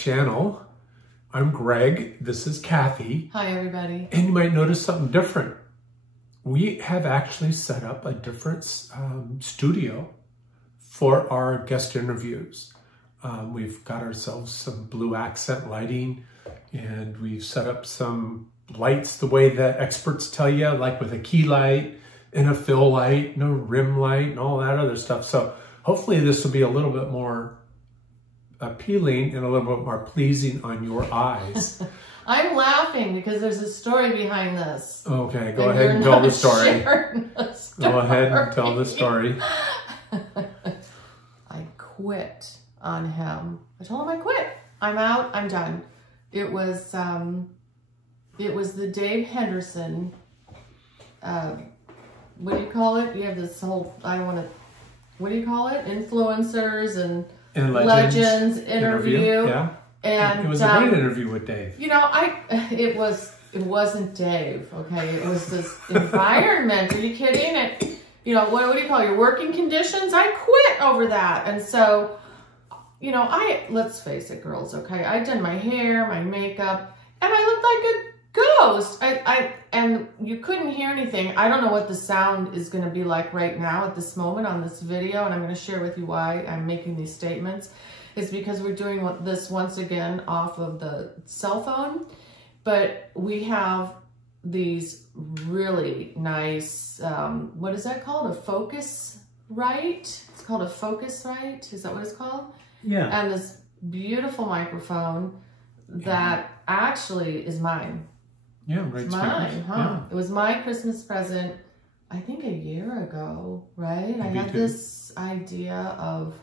channel. I'm Greg, this is Kathy. Hi everybody. And you might notice something different. We have actually set up a different studio for our guest interviews. We've got ourselves some blue accent lighting, and we've set up some lights the way that experts tell you, like with a key light and a fill light and a rim light and all that other stuff. So hopefully this will be a little bit more appealing and a little bit more pleasing on your eyes. I'm laughing because there's a story behind this. Okay, go ahead and tell the story. Go ahead and tell the story. I quit on him. I told him I quit. I'm out. I'm done. It was the Dave Henderson. What do you call it? You have this whole. What do you call it? Influencers and legends interview. Yeah. And it was a great interview with Dave. You know, it wasn't Dave, okay? It was this environment. Are you kidding? And, you know, what do you call it? Your working conditions? I quit over that. And so, you know, let's face it, girls, okay? I'd done my hair, my makeup, and I looked like a ghost. And you couldn't hear anything. I don't know what the sound is going to be like right now at this moment on this video, and I'm going to share with you why I'm making these statements. It's because we're doing this once again off of the cell phone, but we have these really nice, what is that called? A Focusrite? It's called a Focusrite. Is that what it's called? Yeah. And this beautiful microphone that actually is mine. Yeah, right. It's mine, huh? Yeah. It was my Christmas present, I think a year ago, right? I had this idea of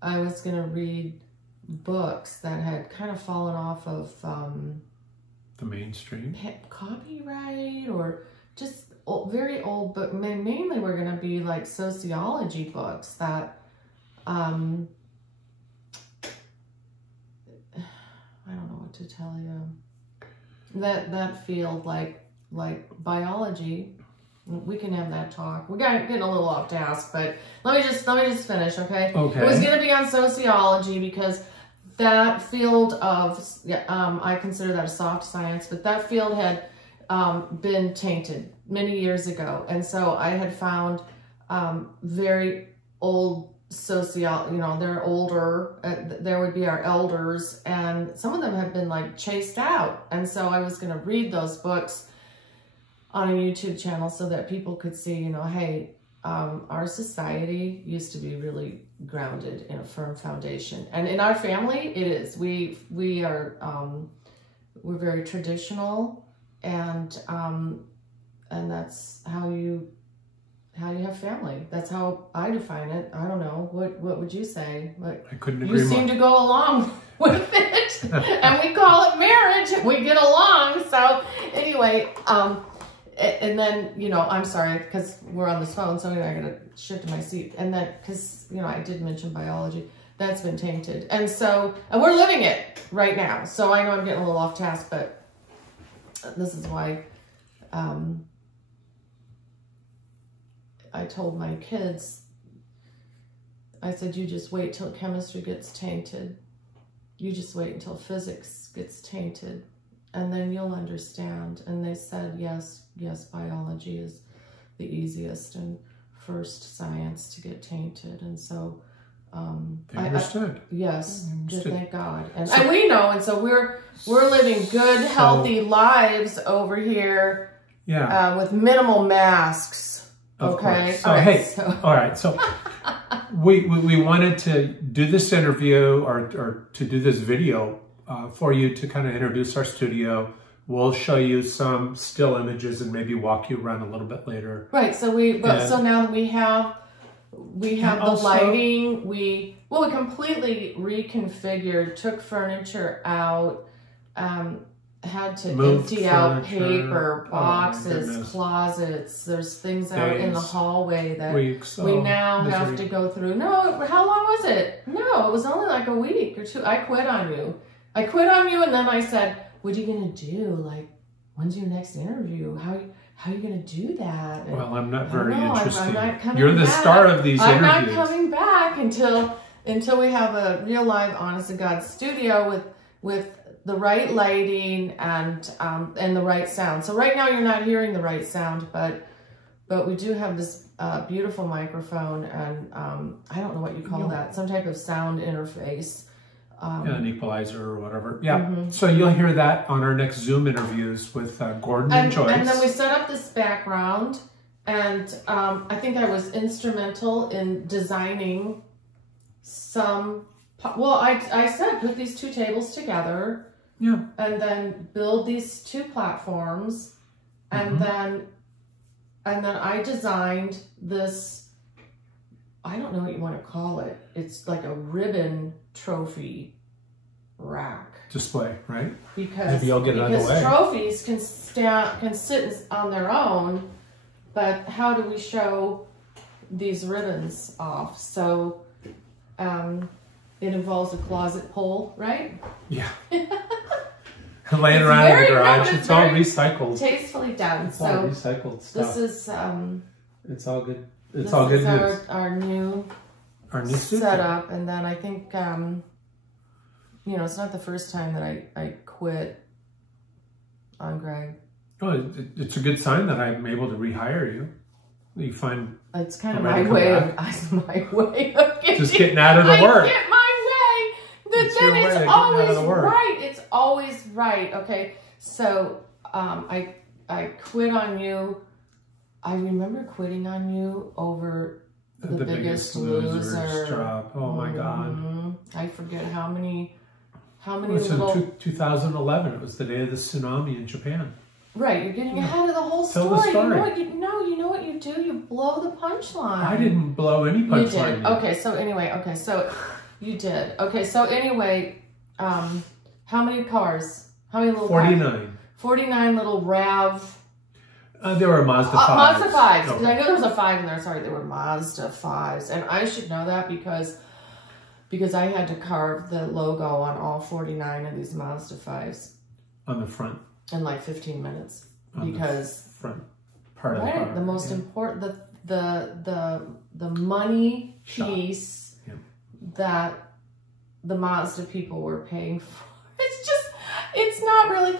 I was going to read books that had kind of fallen off of the mainstream copyright, or just very old book. Mainly we're going to be like sociology books that I don't know what to tell you. That field, like biology. We can have that talk. We're getting a little off task, but let me just finish, okay? Okay. It was going to be on sociology because that field of, I consider that a soft science, but that field had been tainted many years ago. And so I had found very old you know, they're older, there would be our elders, and some of them have been like chased out. And so I was going to read those books on a YouTube channel so that people could see, you know, hey, our society used to be really grounded in a firm foundation. And in our family, it is. We are, we're very traditional, and that's how you have family. That's how I define it. I don't know. What would you say? I couldn't agree more. You seem to go along with it, and we call it marriage. We get along. So anyway, and then, you know, I'm sorry, because we're on this phone, so anyway, I gotta shift to my seat. And then, because, you know, I did mention biology, that's been tainted. And so, and we're living it right now. So I know I'm getting a little off task, but this is why I told my kids, I said, you just wait till chemistry gets tainted. You just wait until physics gets tainted, and then you'll understand. And they said, yes, biology is the easiest and first science to get tainted. And so they understood. Yes, thank God. And we know, and so we're living good, healthy lives over here. Yeah. With minimal masks. Okay. So all right. So we wanted to do this interview or to do this video for you to kind of introduce our studio. We'll show you some still images and maybe walk you around a little bit later. Right. So so now we have the lighting. We completely reconfigured, took furniture out, had to empty out paper, boxes, closets. There's things out in the hallway that we now have to go through. No, how long was it? No, it was only like a week or two. I quit on you. And then I said, what are you going to do? Like, when's your next interview? How are you going to do that? And well, I'm not very interested. I'm not coming You're the back. star of these interviews. I'm not coming back until until we have a real live, honest to God studio with the right lighting and the right sound. So right now you're not hearing the right sound, but we do have this beautiful microphone and I don't know what you call that, some type of sound interface. Yeah, an equalizer or whatever. Yeah. So you'll hear that on our next Zoom interviews with Gordon and Joyce. And then we set up this background, and I think I was instrumental in designing some. Well, I said put these two tables together. Yeah. And then build these two platforms, and then I designed this. I don't know what you want to call it. It's like a ribbon trophy rack display, right? Because maybe I'll get it out of the way. Trophies can sit on their own, but how do we show these ribbons off? So it involves a closet pole, right? Yeah. Laying around in the garage, it's all recycled. Tastefully done. It's all recycled stuff. This is it's all good. It's all good news. Our new setup, and then I think you know, it's not the first time that I quit on Greg. Oh, it's a good sign that I'm able to rehire you. You find it's kind of my way of just getting out of the work. I get my way, but then it's always right. It's always right. Okay, so I quit on you. I remember quitting on you over the biggest loser job. Oh my God! I forget how many little. 2011. It was the day of the tsunami in Japan. Right, you're getting ahead of the whole story. Tell the story. You know what you do? You blow the punchline. I didn't blow any punchline. You did. Okay, so anyway, you did. Okay, so anyway, how many cars? How many little 49. cars? 49 little RAV. There were Mazda 5s. Mazda 5s. Because I knew there was a 5 in there. Sorry, there were Mazda 5s. And I should know that because I had to carve the logo on all 49 of these Mazda 5s. On the front. In like 15 minutes. On because the front part of the car. The most important, the money piece that the Mazda people were paying for. It's not really,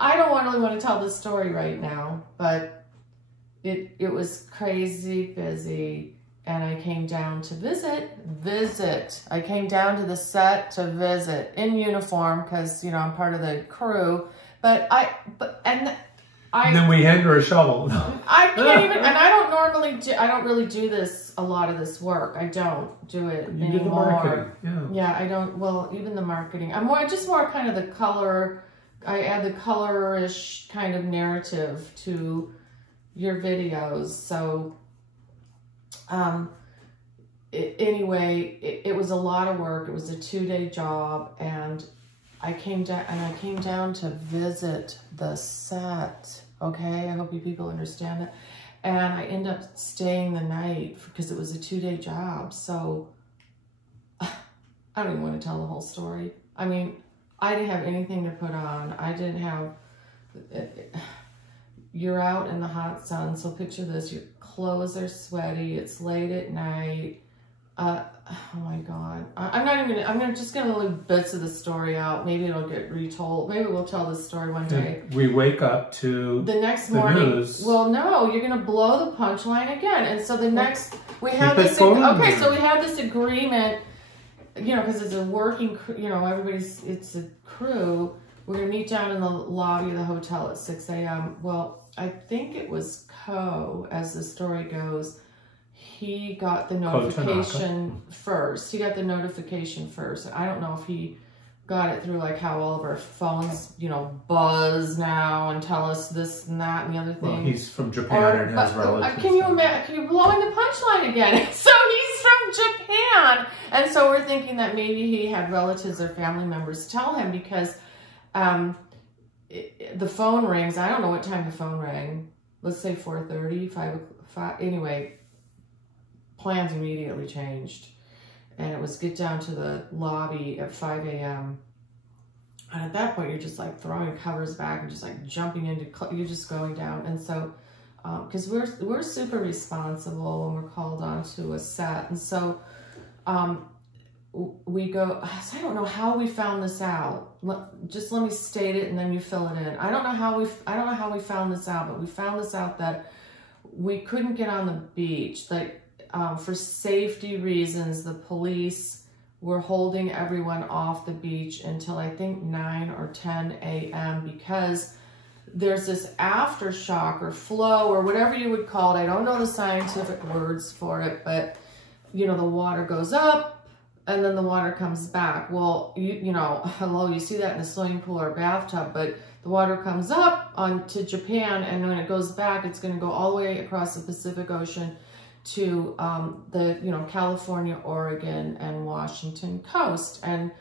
I don't really want to tell this story right now, but it was crazy busy, and I came down to visit. I came down to the set to visit in uniform because, you know, I'm part of the crew, and then we hand her a shovel. I can't even, and I don't really do this, a lot of this work. I don't do it anymore. You do the marketing, Yeah, I don't, well, even the marketing. I'm just more kind of the color, I add the color-ish kind of narrative to your videos. So, anyway, it was a lot of work. It was a 2-day job, and I came down to visit the set. Okay, I hope you people understand that. And I ended up staying the night because it was a 2-day job. So I don't even want to tell the whole story. I mean, I didn't have anything to put on. I didn't have, you're out in the hot sun. So picture this, your clothes are sweaty. It's late at night. Oh my God. I'm just going to leave bits of the story out. Maybe it'll get retold. Maybe we'll tell this story one day. We wake up to the next morning. News. Well, no, you're going to blow the punchline again. And so we have this, okay, so we have this agreement, you know, because it's a working, you know, it's a crew. We're going to meet down in the lobby of the hotel at 6 a.m. Well, I think it was as the story goes. He got the notification first. I don't know if he got it through like how all of our phones, you know, buzz now and tell us this and that and the other thing. Well, he's from Japan and has relatives. Can you imagine? Can you blow in the punchline again? So he's from Japan. And so we're thinking that maybe he had relatives or family members tell him because the phone rings. I don't know what time the phone rang. Let's say 4:30, 5, anyway. Plans immediately changed, and it was get down to the lobby at 5 a.m. and at that point you're just like throwing covers back and just like jumping into, you're just going down. And so because we're super responsible when we're called onto a set, and so we go, I don't know how we found this out. Just let me state it and then you fill it in. I don't know how we found this out, but we found this out that we couldn't get on the beach. Like, for safety reasons, the police were holding everyone off the beach until I think 9 or 10 a.m. because there's this aftershock or flow or whatever you would call it. I don't know the scientific words for it, but you know, the water goes up and then the water comes back. Well, you know, hello, you see that in a swimming pool or a bathtub, but the water comes up onto Japan, and when it goes back, it's going to go all the way across the Pacific Ocean to the, you know, California, Oregon, and Washington coast. And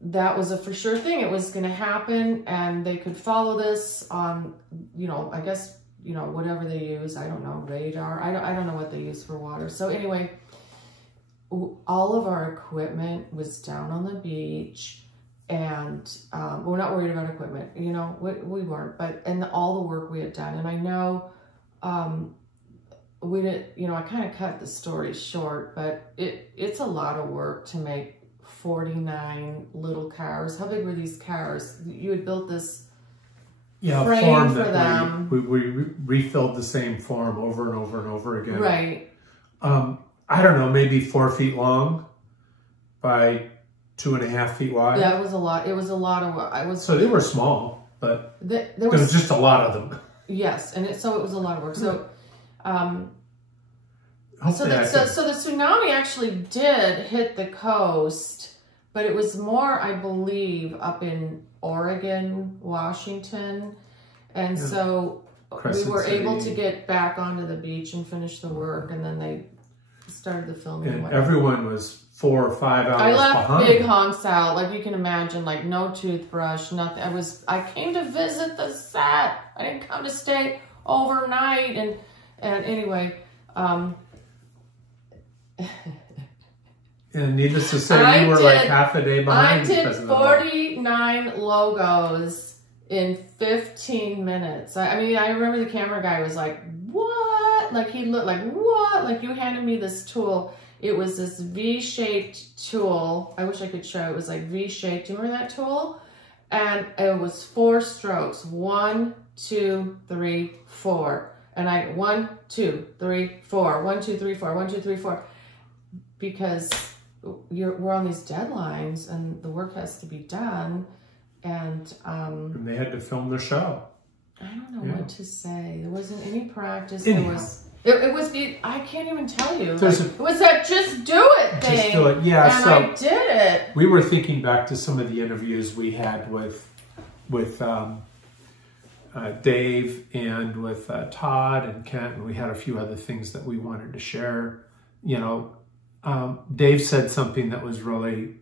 that was a for sure thing. It was going to happen, and they could follow this on, you know, I guess, you know, whatever they use. I don't know, radar. I don't know what they use for water. So anyway, all of our equipment was down on the beach, and we're not worried about equipment. You know, we weren't, but, and all the work we had done. And I know we didn't, you know, I kind of cut the story short, but it's a lot of work to make 49 little cars. How big were these cars? You had built this frame form for that them. we refilled the same form over and over and over again. Right. I don't know, maybe 4 feet long by 2.5 feet wide. Yeah, it was a lot. It was a lot of work. So they were small, but there was just a lot of them. Yes, and so it was a lot of work. So, so Hopefully the tsunami actually did hit the coast, but it was more, I believe, up in Oregon, Washington, and so Crescent we were City. able to get back onto the beach and finish the work, and then they started the filming. And everyone was 4 or 5 hours I left behind. big honks out, like you can imagine, like no toothbrush, nothing. I came to visit the set. I didn't come to stay overnight. And anyway, and needless to say, you were like half a day behind. I did 49 logos in 15 minutes. I mean, I remember the camera guy was like, what? Like he looked like, what? Like you handed me this tool. It was this V-shaped tool. I wish I could show. It was like V-shaped. Do you remember that tool? And it was 4 strokes. 1, 2, 3, 4. And I 1, 2, 3, 4. 1, 2, 3, 4. 1, 2, 3, 4. Because we're on these deadlines and the work has to be done. And they had to film the show. I don't know what to say. There wasn't any practice. Anyhow. It was, I can't even tell you. Like, it was that just do it thing. Just do it. Yeah, and so I did it. We were thinking back to some of the interviews we had with Dave and with Todd and Kent, and we had a few other things that we wanted to share. You know, Dave said something that was really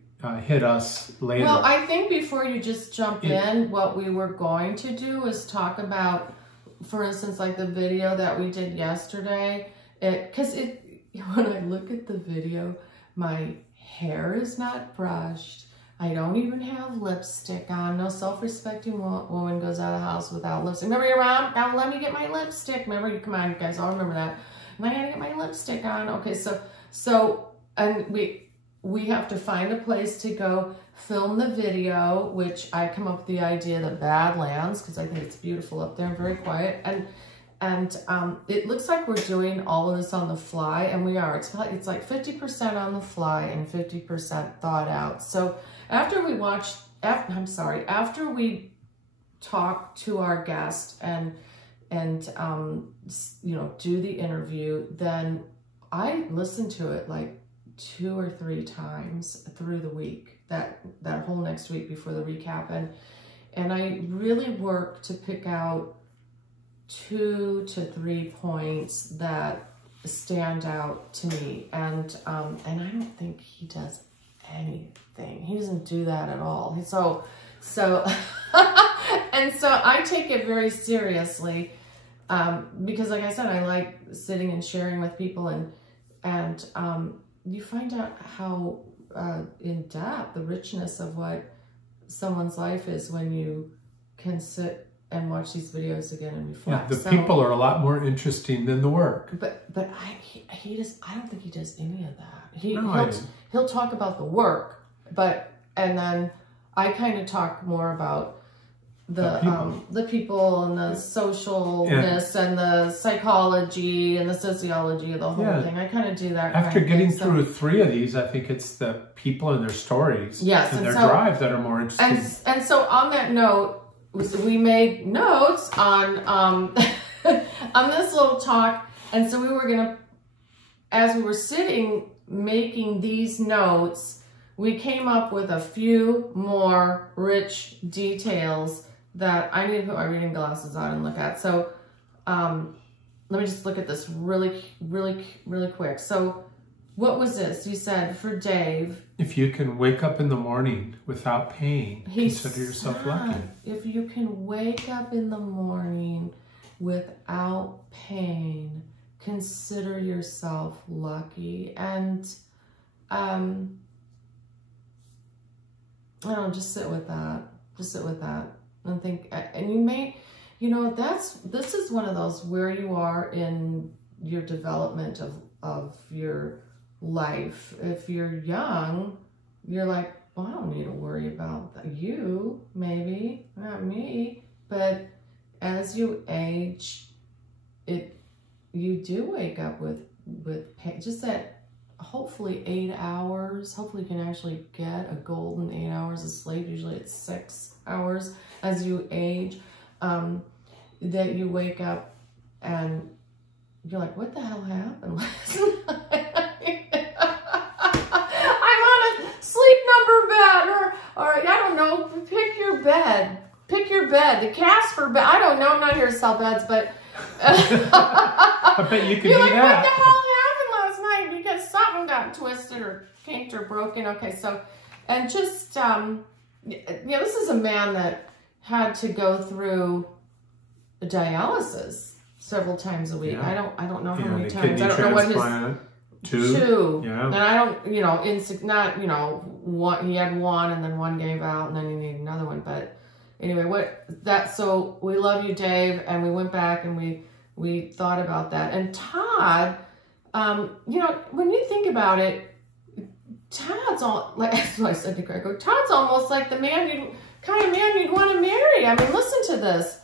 hit us later. Well, I think before you just jump in, what we were going to do is talk about, for instance, like the video that we did yesterday. Because when I look at the video, my hair is not brushed. I don't even have lipstick on. No self-respecting woman goes out of the house without lipstick. Remember your mom? Now let me get my lipstick. Remember, you come on, you guys all remember that. And I gotta get my lipstick on. Okay, so and we have to find a place to go film the video, which I come up with the idea of the Badlands because I think it's beautiful up there and very quiet. And it looks like we're doing all of this on the fly, and we are. It's like 50% on the fly and 50% thought out. So after we after we talk to our guest and you know, do the interview, then I listen to it like 2 or 3 times through the week, that whole next week before the recap, and I really work to pick out 2 to 3 points that stand out to me, and I don't think he does anything. He doesn't do that at all. So and so I take it very seriously because, like I said, I like sitting and sharing with people, and you find out how in depth the richness of what someone's life is when you can sit and watch these videos again and Yeah, reflect. the people are a lot more interesting than the work. But he just, I don't think he does any of that. He'll talk about the work, and then I kind of talk more about the people and the socialness and the psychology and the sociology of the whole thing. I kind of do that. After getting through 3 of these, I think it's the people and their stories and their drive that are more interesting. And so on that note, we made notes on on this little talk, and so we were gonna, as we were sitting making these notes, we came up with a few more rich details that I need to put my reading glasses on and look at. So let me just look at this really quick. So what was this? You said for Dave, if you can wake up in the morning without pain, consider yourself lucky. If you can wake up in the morning without pain, consider yourself lucky. And I don't know, just sit with that. Just sit with that and think. And you may, you know, this is one of those where you are in your development of your life. If you're young, you're like, well, I don't need to worry about that. You, maybe, not me. But as you age, you do wake up with pain. Just that, hopefully 8 hours. Hopefully you can actually get a golden 8 hours of sleep. Usually it's 6 hours as you age. That you wake up and you're like, what the hell happened last night? I'm on a sleep number bed, or I don't know, pick your bed. Pick your bed. The Casper bed. I don't know. I'm not here to sell beds, but I bet you could do like, that. What the hell happened last night? Because something got twisted or kinked or broken. Okay, so, and just, you know, this is a man that had to go through dialysis several times a week. Yeah. I don't know how many times. I don't know what his... Two. Yeah. And I don't, you know, not, you know, one, he had one and then one gave out and then he needed another one. But anyway, so we love you, Dave. And we went back and we thought about that. And Todd, you know, when you think about it, Todd's all, like, that's what I said to Greg, Todd's almost like the kind of man you'd want to marry. I mean, listen to this.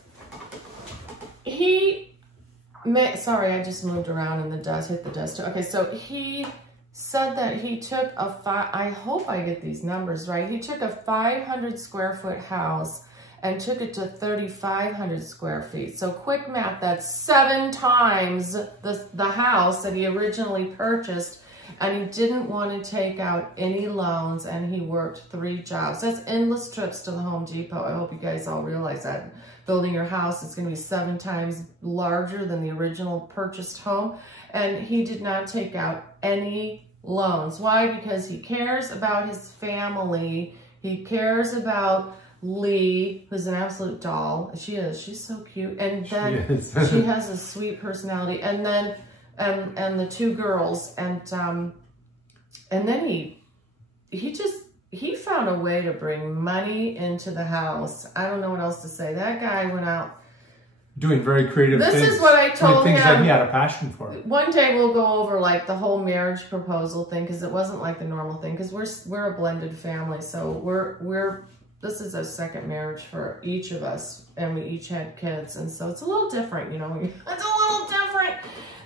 Sorry, I just moved around in the dust, hit the dust. Okay, so he said that he took I hope I get these numbers right. He took a 500 square foot house and took it to 3,500 square feet. So quick math, that's 7 times the house that he originally purchased, and he didn't want to take out any loans, and he worked 3 jobs. That's endless trips to the Home Depot. I hope you guys all realize that. Building your house, it's going to be 7 times larger than the original purchased home. And he did not take out any loans. Why? Because he cares about his family. He cares about Lee, who's an absolute doll. She is. She's so cute. And then she has a sweet personality. And then, and the 2 girls. And then he found a way to bring money into the house. I don't know what else to say. That guy went out doing very creative things. This is what I told him. Things that he had a passion for. One day we'll go over like the whole marriage proposal thing, because it wasn't like the normal thing, because we're a blended family. So this is a second marriage for each of us, and we each had kids, and so it's a little different, you know. It's a little different.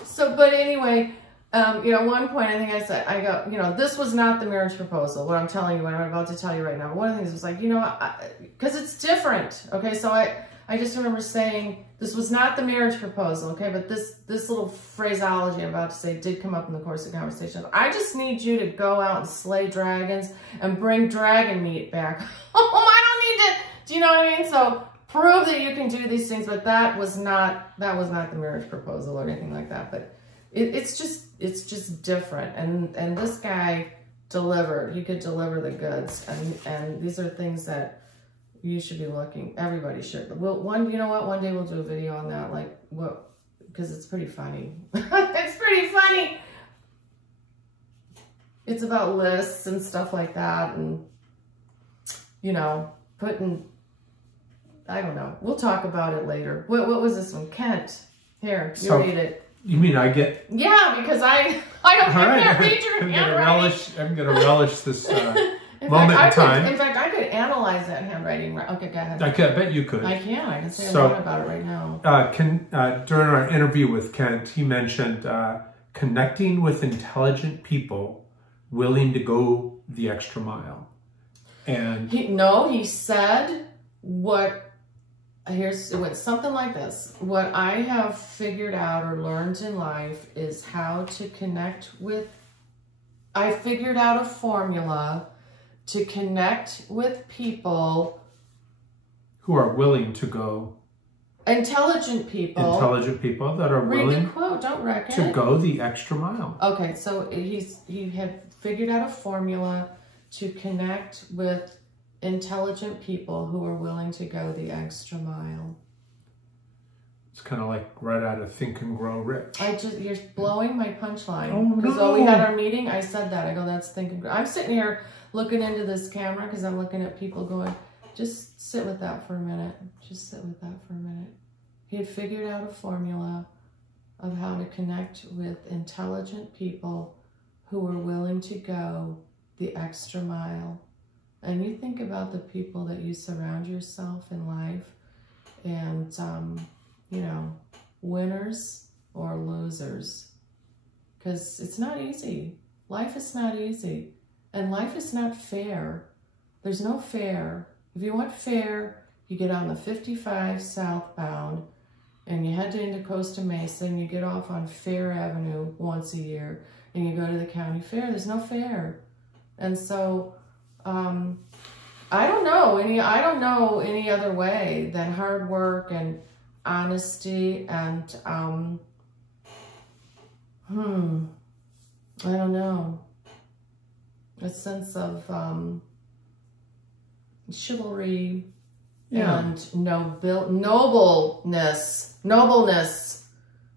So, but anyway, you know, at one point, I think I said, you know, this was not the marriage proposal, what I'm telling you, what I'm about to tell you right now. One of the things was like, you know, because it's different, okay? So I just remember saying, this was not the marriage proposal, okay? But this little phraseology I'm about to say did come up in the course of the conversation. I just need you to go out and slay dragons and bring dragon meat back. Oh, I don't need to, do you know what I mean? So prove that you can do these things, but that was not the marriage proposal or anything like that. But it's just different, and this guy delivered. He could deliver the goods, and these are things that you should be looking. Everybody should. You know what? One day we'll do a video on that, like what, because it's pretty funny. It's pretty funny. It's about lists and stuff like that, and you know, putting I don't know. We'll talk about it later. What was this one? Kent. Here, you So, read it. You mean I get... Yeah, because I can't read your handwriting. I'm going to relish this in moment in time. In fact, I could analyze that handwriting. Okay, go ahead. I bet you could. I can say a lot about it right now. During our interview with Kent, he mentioned connecting with intelligent people willing to go the extra mile. And he said it went something like this. What I have figured out or learned in life is how to connect with, I figured out a formula to connect with people who are willing to go. Intelligent people that are willing read the quote, don't wreck it, to go the extra mile. Okay, so he had figured out a formula to connect with intelligent people who are willing to go the extra mile. It's kind of like right out of Think and Grow Rich. You're blowing my punchline. Oh, Because no. when we had our meeting, I said that. I go, that's Think and Grow. I'm sitting here looking into this camera because I'm looking at people going, just sit with that for a minute. Just sit with that for a minute. He had figured out a formula of how to connect with intelligent people who were willing to go the extra mile. And you think about the people that you surround yourself in life and, winners or losers. Because it's not easy. Life is not easy. And life is not fair. There's no fair. If you want fair, you get on the 55 southbound and you head into Costa Mesa and you get off on Fair Avenue once a year and you go to the county fair. There's no fair. And so, I don't know any other way than hard work and honesty and, I don't know, a sense of, chivalry and nobleness,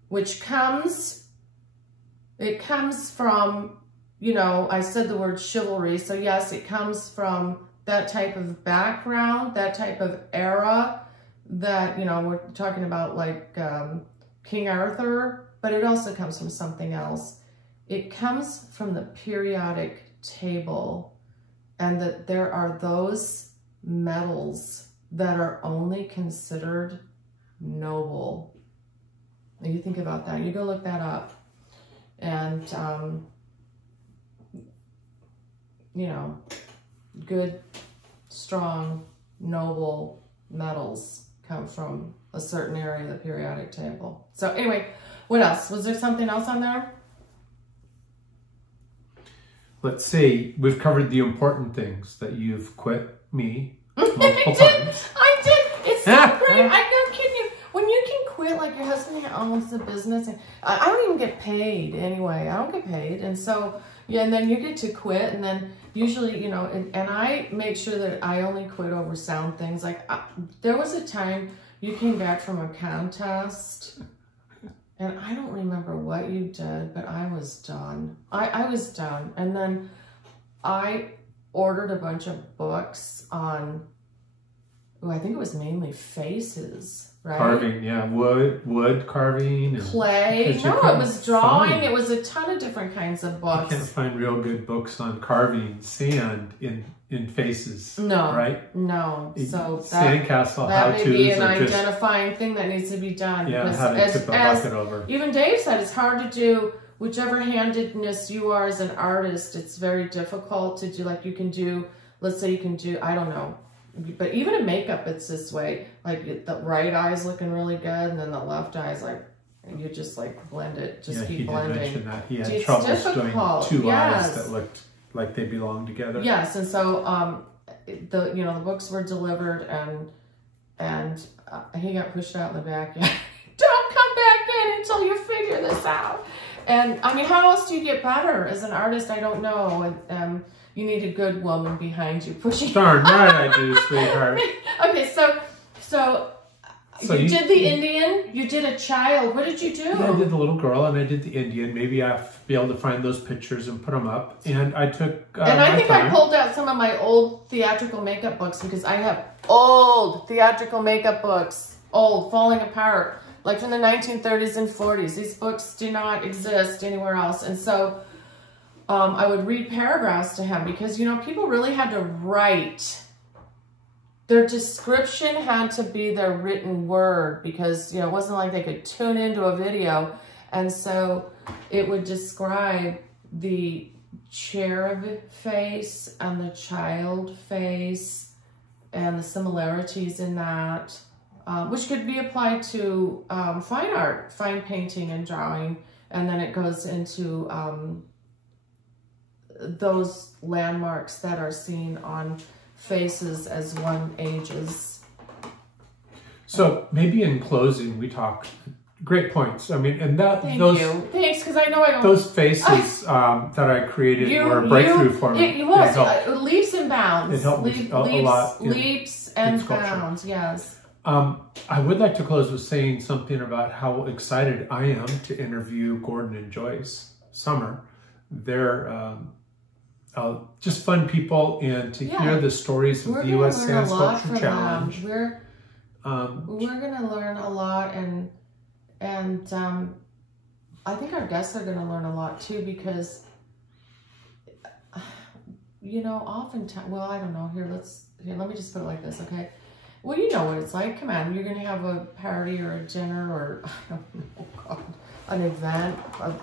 which comes from, I said the word chivalry, so yes, it comes from that type of background, that type of era that, we're talking about like King Arthur, but it also comes from something else. It comes from the periodic table, and that there are those metals that are only considered noble. And you think about that, you go look that up. And, good, strong, noble metals come from a certain area of the periodic table. So anyway, what else? Was there something else on there? Let's see, we've covered the important things, that you've quit me multiple times. I did. It's so great. I'm not kidding you. When you can quit, like your husband owns the business, and I don't even get paid anyway. I don't get paid. And so, yeah, and then you get to quit, and then usually, and I make sure that I only quit over sound things. Like, there was a time you came back from a contest, and I don't remember what you did, but I was done. I was done. And then I ordered a bunch of books on, I think it was mainly faces, right? Carving, yeah, wood carving. And clay. No, it was drawing. It was a ton of different kinds of books. You can't find real good books on carving sand in faces. No, right? No. So sandcastle that how-tos may be an identifying thing that needs to be done. Yeah, how to tip a bucket over. Even Dave said, it's hard to do. Whichever handedness you are as an artist, it's very difficult to do. Like you can do, let's say you can do, I don't know, but even in makeup, it's this way. Like the right eye's looking really good, and then the left eye's like, and you just like blend it, just keep blending. He did mention that. He had trouble doing two eyes that looked like they belonged together. Yes, and so the books were delivered, and he got pushed out in the back. Don't come back in until you figure this out. And I mean, how else do you get better as an artist? I don't know. And you need a good woman behind you pushing. Darn right I do, sweetheart. Okay, so So you did the Indian, you did a child. What did you do? Yeah, I did the little girl and I did the Indian. Maybe I'll be able to find those pictures and put them up. And I took and I think I pulled out some of my old theatrical makeup books because I have old theatrical makeup books, old, falling apart, like from the 1930s and 40s. These books do not exist anywhere else. And so I would read paragraphs to him because, you know, people really had to write. Their description had to be their written word because, you know, it wasn't like they could tune into a video. And so it would describe the cherub face and the child face and the similarities in that, which could be applied to fine art, fine painting and drawing. And then it goes into those landmarks that are seen on faces as one ages. So maybe in closing, we talk great points. I mean, and that Thank those you. Thanks, because I know I don't. Those faces that I created were a breakthrough for me. It was leaps and bounds. It helped me a lot. Leaps and bounds. Yes. I would like to close with saying something about how excited I am to interview Gordon and Joyce Summer. They're just fun people, and to hear the stories of the U.S. Sand Sculpture Challenge. We're going to learn a lot, and I think our guests are going to learn a lot too, because, you know, oftentimes, well, I don't know. Here, let me just put it like this, okay? Well, you know what it's like. Come on, you're going to have a party or a dinner or, I don't know, God, an event, a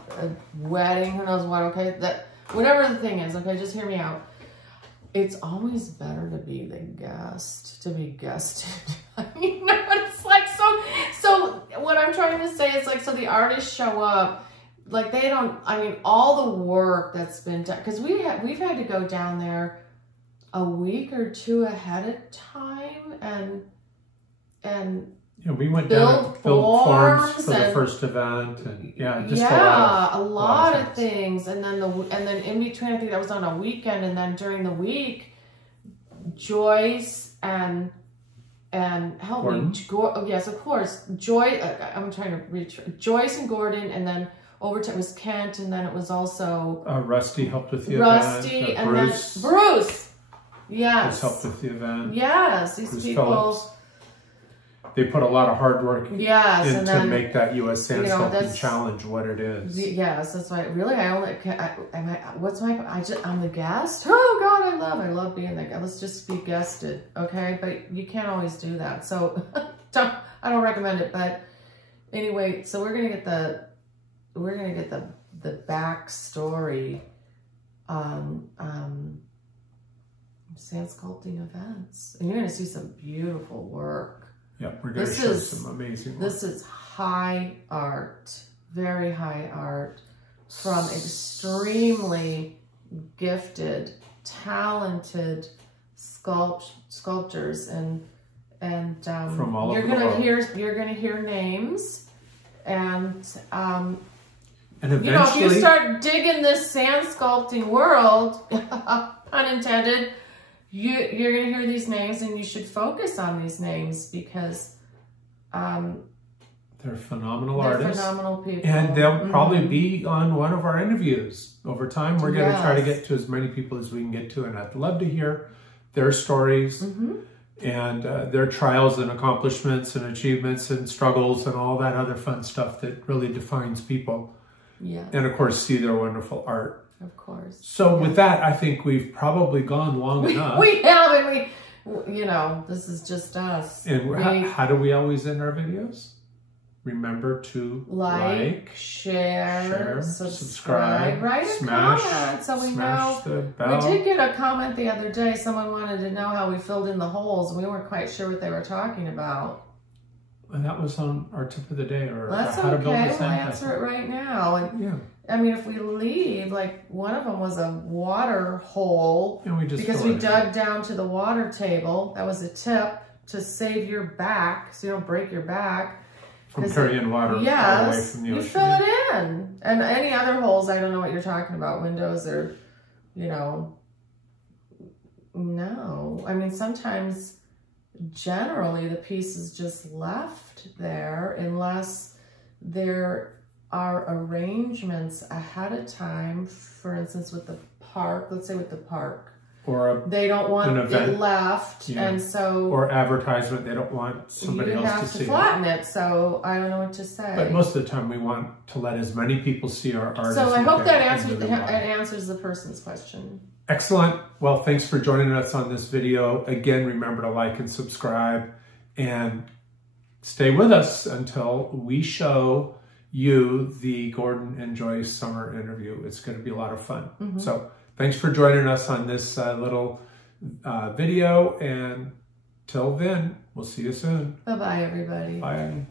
wedding, who knows what, okay? Whatever the thing is, okay, just hear me out. It's always better to be the guest, to be guested. You know what it's like? So what I'm trying to say is, like, so the artists show up, like, they don't, I mean, all the work that's been done, because we've had to go down there a week or two ahead of time and yeah, we went down and built forms for the first event, and just a lot of things. And then in between, I think that was on a weekend, and then during the week, Joyce and help Gordon. me, yes, of course, I'm trying to reach Joyce and Gordon, and then over to it was Kent, and then it was also Rusty helped with the Rusty, event. and Bruce, then Bruce, yes, helped with the event. Yes, these Bruce people. Phillips. They put a lot of hard work to make that U.S. Sand Sculpting Challenge what it is. Yes, that's why. Really, I'm the guest. Oh God, I love being the guest. Let's just be guested, okay? But you can't always do that, so I don't recommend it. But anyway, so we're gonna get the backstory on sand sculpting events, and you're gonna see some beautiful work. Yeah, we're going to show some amazing work. This is high art, very high art, from extremely gifted, talented sculptors, and from all over the world. You're gonna hear names, and eventually, you know, if you start digging this sand sculpting world, pun intended, you're going to hear these names, and you should focus on these names because they're phenomenal artists. Phenomenal people. And they'll probably be on one of our interviews. Over time, we're going to try to get to as many people as we can get to, and I'd love to hear their stories and their trials and accomplishments and achievements and struggles and all that other fun stuff that really defines people. Yeah. And of course, see their wonderful art. Of course. So with that, I think we've probably gone long enough. We have, and you know, this is just us. And how do we always end our videos? Remember to like, share, subscribe, write a comment so we know. The bell. We did get a comment the other day. Someone wanted to know how we filled in the holes, and we weren't quite sure what they were talking about. And that was on our tip of the day, or that's how to build a We'll answer it right now. And I mean, if we leave, like, one of them was a water hole, and because we dug down to the water table. That was a tip to save your back, so you don't break your back. From carrying water away from the ocean. You fill it in. And any other holes, I don't know what you're talking about. Windows or, you know, no. I mean, sometimes generally the piece is just left there unless there are arrangements ahead of time. For instance, with the park, let's say with the park, or they don't want it left, and so or advertisement, they don't want somebody else to see. You have to flatten it. So I don't know what to say. But most of the time, we want to let as many people see our art. So I hope that answers the person's question. Excellent. Well, thanks for joining us on this video. Again, remember to like and subscribe, and stay with us until we show you the Gordon and Joyce Summer interview. It's going to be a lot of fun. So thanks for joining us on this little video, and till then, we'll see you soon. Bye-bye, everybody. Bye.